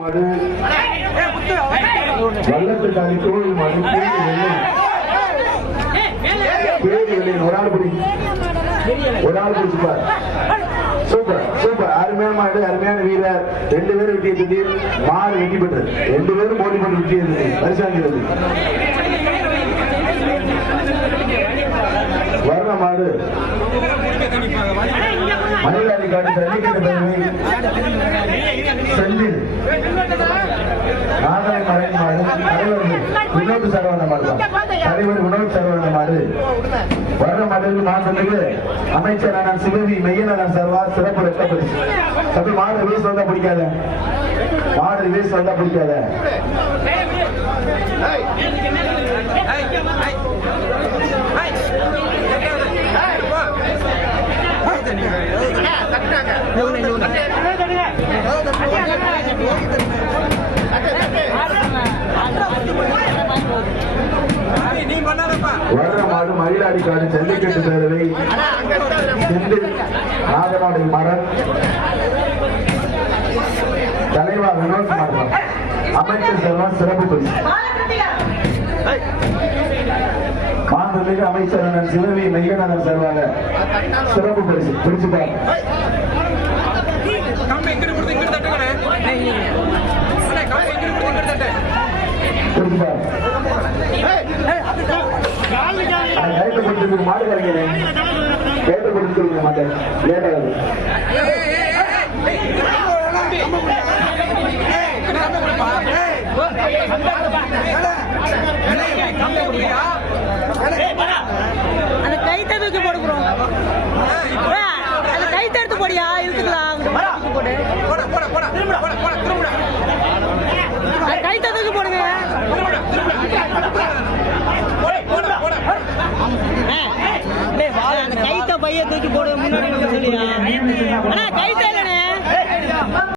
மாடு வல்லத்துக்காரி கோவில் பேரு ஒரு ஆள் பிடி. ஒரு ஆள் பிடிச்சுப்பார். Super super. அருமையான மாடு அருமையான வீரர். ரெண்டு பேரும் வெட்டி எடுத்து மாடு வெட்டி பெற்றது. ரெண்டு பேரும் போட்டி பண்ணி வெட்டி எடுத்து பரிசாங்கிறது வர்ண மாடு. காட்டு ஜல்லிக்கட்டு தலைமை செந்தில் நாதனை மறை மாடு தலைவர் வினோத் சரவண மாடு தான். தலைவர் வினோத் சரவண மாடு வர்ற மாடுக்கு மாசத்துக்கு அமைச்சரான சிவவி மெய்யனான சர்வா சிறப்பு ரத்த பரிசு தம்பி மாடு வந்தா பிடிக்காத மாடு வந்தா பிடிக்காத வர்ற மாடு மயிலாடி ஜல்லிக்கட்டு பேரவை. செந்தில் நாதனாடை மரன் தலைவா வினோத் அமைச்சர் செல்வன் சிறப்பு பரிசு. மாண்புமிகு அமைச்சர் அண்ணன் சிவவி மெய்யநாதன் செல்வாங்க சிறப்பு பரிசு பிடிச்சுப்பார் கைட்டு மாடு கலைஞரே கைட்டு கொடுத்துருக்க மாட்டேன் லேட்டாகுது போட. போட போட போட. போட திரும்ப அந்த கைத்தை தூக்கி போடுங்க. கைத்தை பைய தூக்கி போடு முன்னாடி சொல்லியா? அண்ணா கைத்தை இல்லைண்ணே.